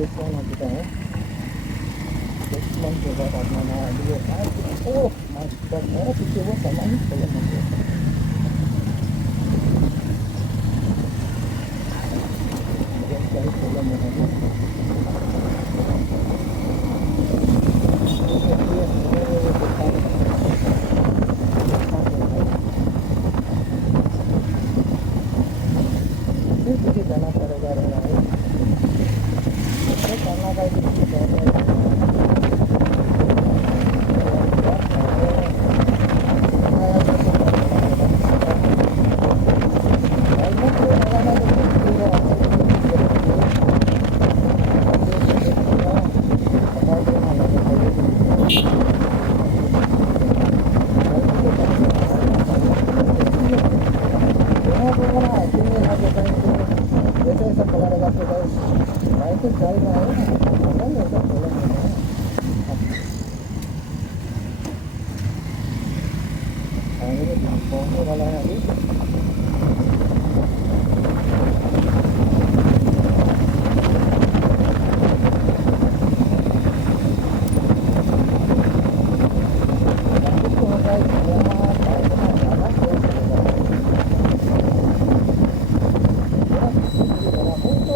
this one of the this one के बाद अपना नया लिए ओह माय गॉड मेरा पीछे वो सामान खोलो मत खोलो मत मुझे जाना पड़ेगा करना का वाला है अभी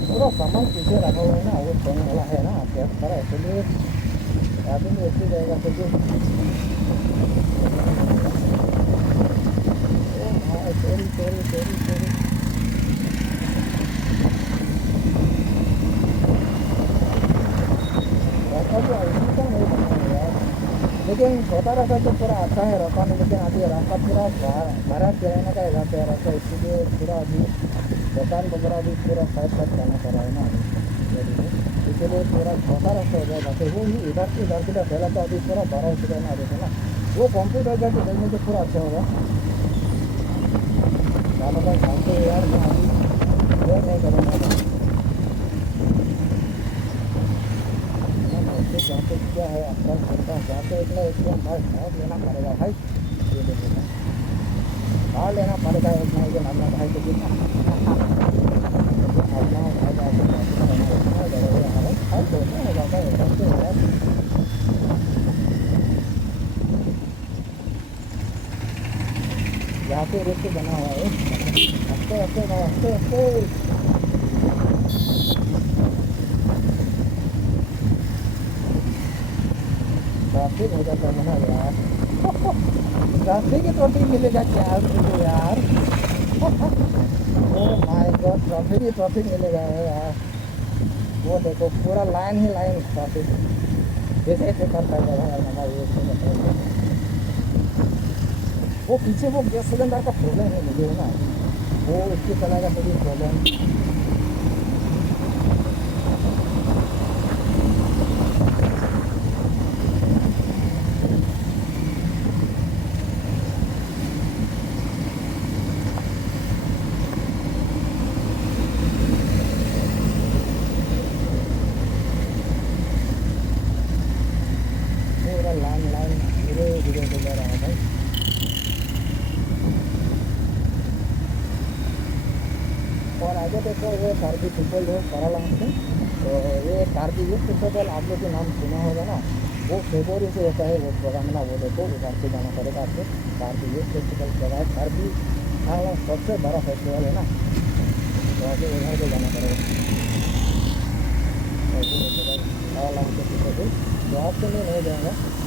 पूरा सामान पीछे रखा हुआ है ना वो सोने वाला है ना क्या करा इसलिए आदमी ऐसे जाएगा तो लेकिन छोटा रास्ता तो पूरा अच्छा है रास्ता में लेकिन अभी रास्ता पूरा भरा किराने का इलाका है रास्ता इसीलिए पूरा अभी दुकान वगैरह भी पूरा साइड साइड जाना पड़ रहा है ना इसीलिए पूरा छोटा रास्ता हो जाएगा तो वो ही इधर से पहला तो अभी पूरा भरा हो चुका है ना देखो ना वो कंप्लीट हो जाए तो देखने तो पूरा अच्छा होगा ज़्यादा बार शांति यार मैं अभी वेट नहीं करूँगा जहाँ पे क्या है आपका करता हूँ जहाँ पे इतना एकदम भाई बहुत लेना पड़ेगा भाई ये देखिएगा और लेना पड़ेगा एक ना एक अपना भाई को कितना अपना भाई दोनों हो जाता है एकदम से यार यहाँ पे रेट बना हुआ है हफ्ते हफ्ते हफ्ते हफ्ते ट्रैफिक हो जाता है ना यार ट्रैफिक ही ट्रैफिक मिलेगा क्या मुझे यार ओ माय गॉड ट्रैफिक मिलेगा यार वो देखो पूरा लाइन ही लाइन ट्रैफिक जैसे ऐसे करता है यार ना ये वो पीछे वो गैस सिलेंडर का प्रॉब्लम है मुझे ना वो इसके चलाएगा तभी प्रॉब्लम और आगे देखो ये कार्बी ट्रिपल है कराला से तो ये कार्बी ये ट्रिपल आप लोग के नाम सुना होगा ना वो फेब्रुवरी से होता है वो प्रोग्राम ना वो देखो उधर से जाना पड़ेगा आपको कार्बी ये फेस्टिवल जगह है कार्बी हाँ सबसे बड़ा फेस्टिवल है ना तो आगे उधर से जाना पड़ेगा कराला के ट्रिपल तो आपके लिए नहीं जाएगा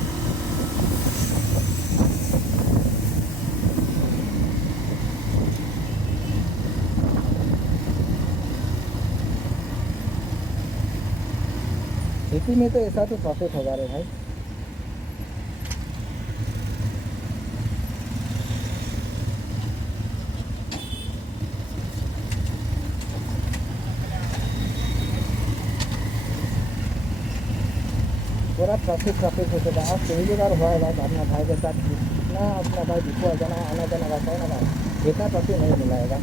सिटी में तो ऐसा तो ट्रैफिक होगा रे भाई पूरा ट्रैफिक हो चुका है पहली बार हुआ है बात अपना भाई के साथ कितना अपना भाई जिसको आना जाना रहता है ना भाई इतना ट्रैफिक नहीं मिलाएगा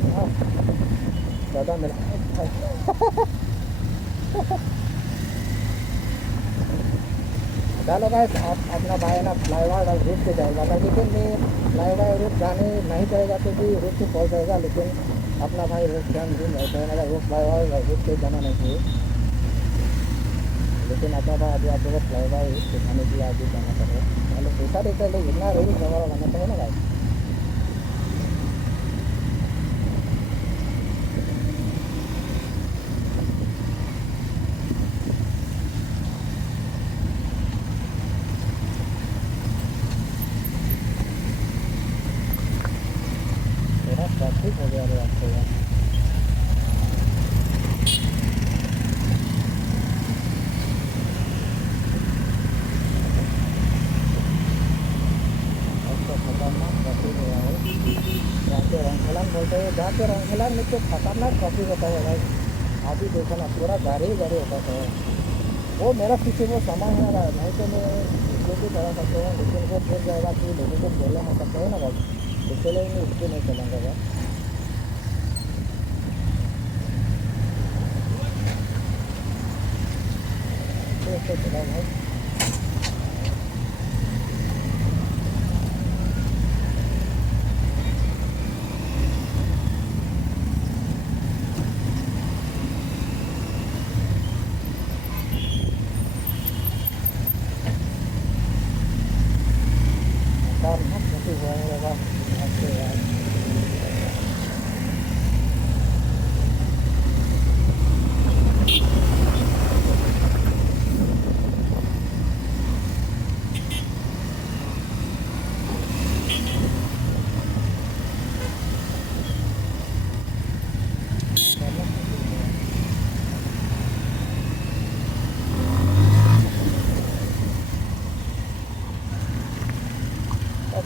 ज़्यादा मिला चलो गाइस आप अपना भाई ना फ्लाईओवर रूट से जाएगा लेकिन मैं फ्लाईओवर रूट जाने नहीं जाएगा तो भी रूट से पहुँच जाएगा लेकिन अपना भाई रूट ध्यान दूँ रहता है वो फ्लाईओवर रूट से जाना नहीं चाहिए लेकिन आता था अभी आप लोग फ्लाई बाय दिखाने के लिए आगे जाना पड़ेगा। मतलब पैसा देते हैं लोग इतना रोज हमारा बनाते हैं ना भाई। थोड़ा ट्रैफिक हो गया रे आपको यार। खतरनाक ट्रैफिक हो गया है यहाँ पे रंगखलान बोलते हैं। जहाँ पे रंगखलान में तो खतरनाक ट्रैफिक होता है भाई। अभी देखो ना पूरा गाड़ी ही गाड़ी होता है। वो मेरा पीछे वो सामान है ना, नहीं तो मैं इसको भी चला सकता हूँ, लेकिन वो फिर जाएगा कि लोगों को बोलना हो सकता है ना भाई, इसलिए मैं इसको नहीं चलाऊँगा भाई। तो इसको चलाओ भाई। खतरनाक ट्रैफिक हुआ है बाबा आपसे यार।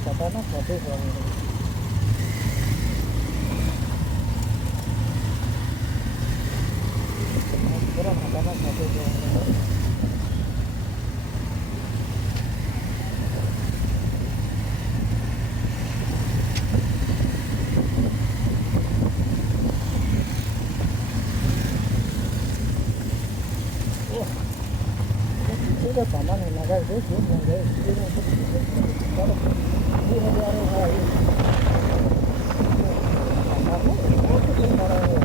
खतरनाक ट्रैफिक हुआ है। पूरा खतरनाक ट्रैफिक हुआ है। का सामान है लगा है जो गए चलो ये हो गया रे भाई। सामान में बहुत कुछ मारा है।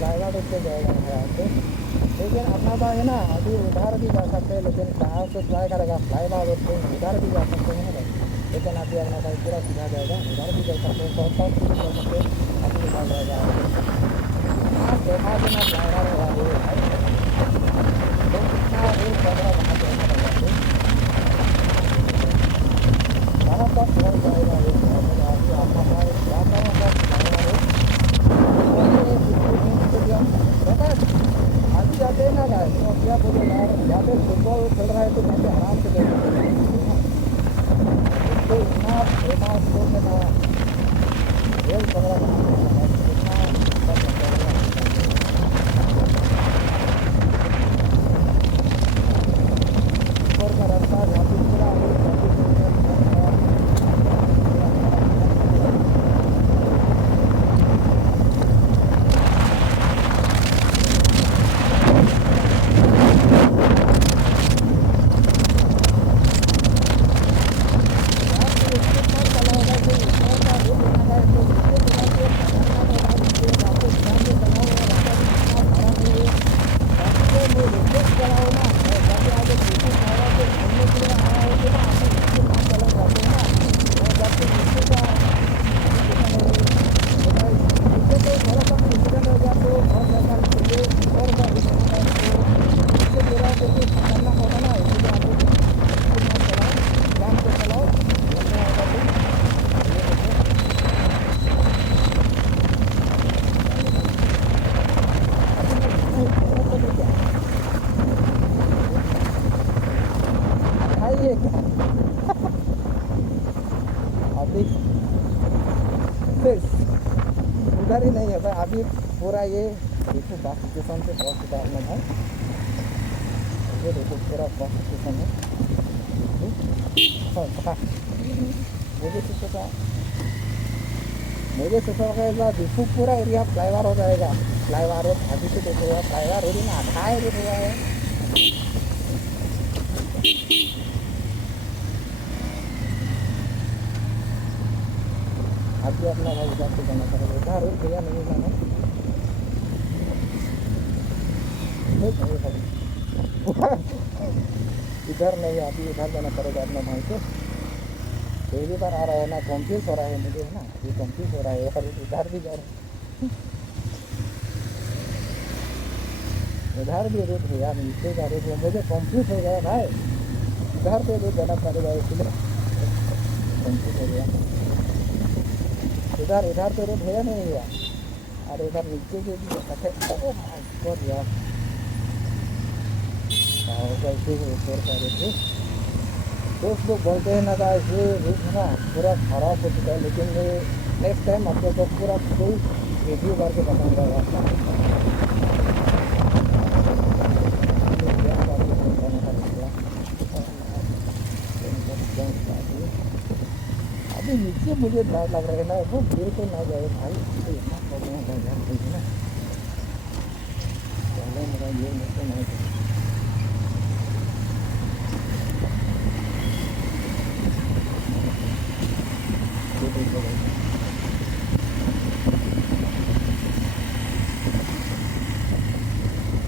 जाएगा तो उससे जाएगा यहाँ से। लेकिन अपना तो है ना अभी उधर भी जा सकते हैं, लेकिन कहाँ से ट्राई करेगा फ्लाई बाय रोड पे उधर भी जा सकते हैं ना भाई। लेकिन अभी अपना भाई पूरा सीधा जाएगा, उधर भी जा सकते हैं, बहुत कुछ कर सकते हैं। अभी निकाल जाएगा हाँ देखा देना ड्राइवर होगा वो भाई। तो कितना रेट चल रहा वहाँ पे सारा सब पहुँच जाएगा। ये अपना भाई जाता है अभी जाते हैं ना गाय तो क्या बोले यार, यहाँ पे फुटबॉल खेल रहा है तो यहाँ पे आराम से देख सकते हैं। तो इतना फेमस स्पोर्ट है ना, खेल पकड़ा इतना मतलब क्या खाइए क्या अभी फिर उधर ही नहीं है भाई अभी पूरा ये देखो बस स्टेशन से बस उतारना भाई ये देखो पूरा बस स्टेशन है मुझे तो सोचा दिखू पूरा एरिया फ्लाईओवर हो जाएगा फ्लाईओवर रोड अभी तो देखो फ्लाईओवर रोड ही ना आधा रोड हुआ है अभी अपना भाई उधर से जाना पड़ेगा उधर रोड भैया नहीं जाना इधर नहीं अभी उधर जाना पड़ेगा अपना भाई को पहली बार आ रहा है ना कंफ्यूज हो रहा है मुझे है ना ये कंफ्यूज हो रहा है यार उधर भी जा रहा है उधर भी रूट है यार नीचे का रूट है मुझे कंफ्यूज हो गया भाई इधर पे रूट जाना पड़ेगा इसलिए कंफ्यूज हो गया इधर इधर पे रूट है नहीं यार अरे इधर नीचे के भी अच्छा यार कैसे ऊपर का रूट है दोस्त लोग बोलते हैं ना गाइस ये रूट है ना पूरा खराब हो चुका है लेकिन ये नेक्स्ट टाइम आपको तो पूरा फुल रिव्यू करके बताऊंगा रास्ता अभी नीचे मुझे डर लग रहा है ना वो गिर तो ना जाए भाई तो इतना प्रॉब्लम हो जाए ना पहले मेरा ये नीचे नहीं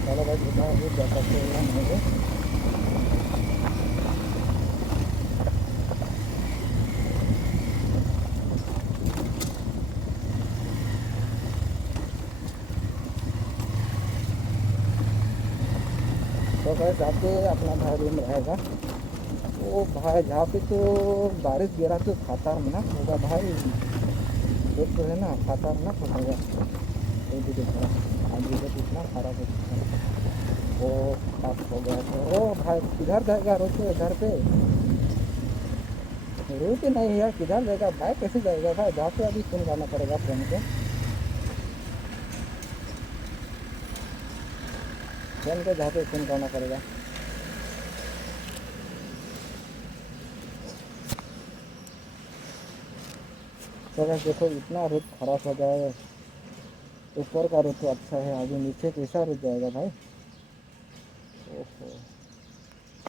चलो भाई जितना भी जा सकते हैं मुझे तो भाई जाके अपना भाई रूम रहेगा वो भाई जहाँ पे तो बारिश गिरा तो खतरनाक होगा भाई एक तो है ना खतरनाक होगा ये भी देखो आगे तो इतना खराब हो चुका है वो खराब हो गया तो ओ भाई किधर जाएगा रोड तो इधर पे रोड नहीं है यार किधर जाएगा बाइक कैसे जाएगा भाई जहाँ पे अभी फोन करना पड़ेगा फ्रेंड को जहाँ पे फोन करना पड़ेगा तो बस देखो इतना रूट खराब हो जाए ऊपर का रूट तो अच्छा है आगे नीचे कैसा रुक जाएगा भाई ओहो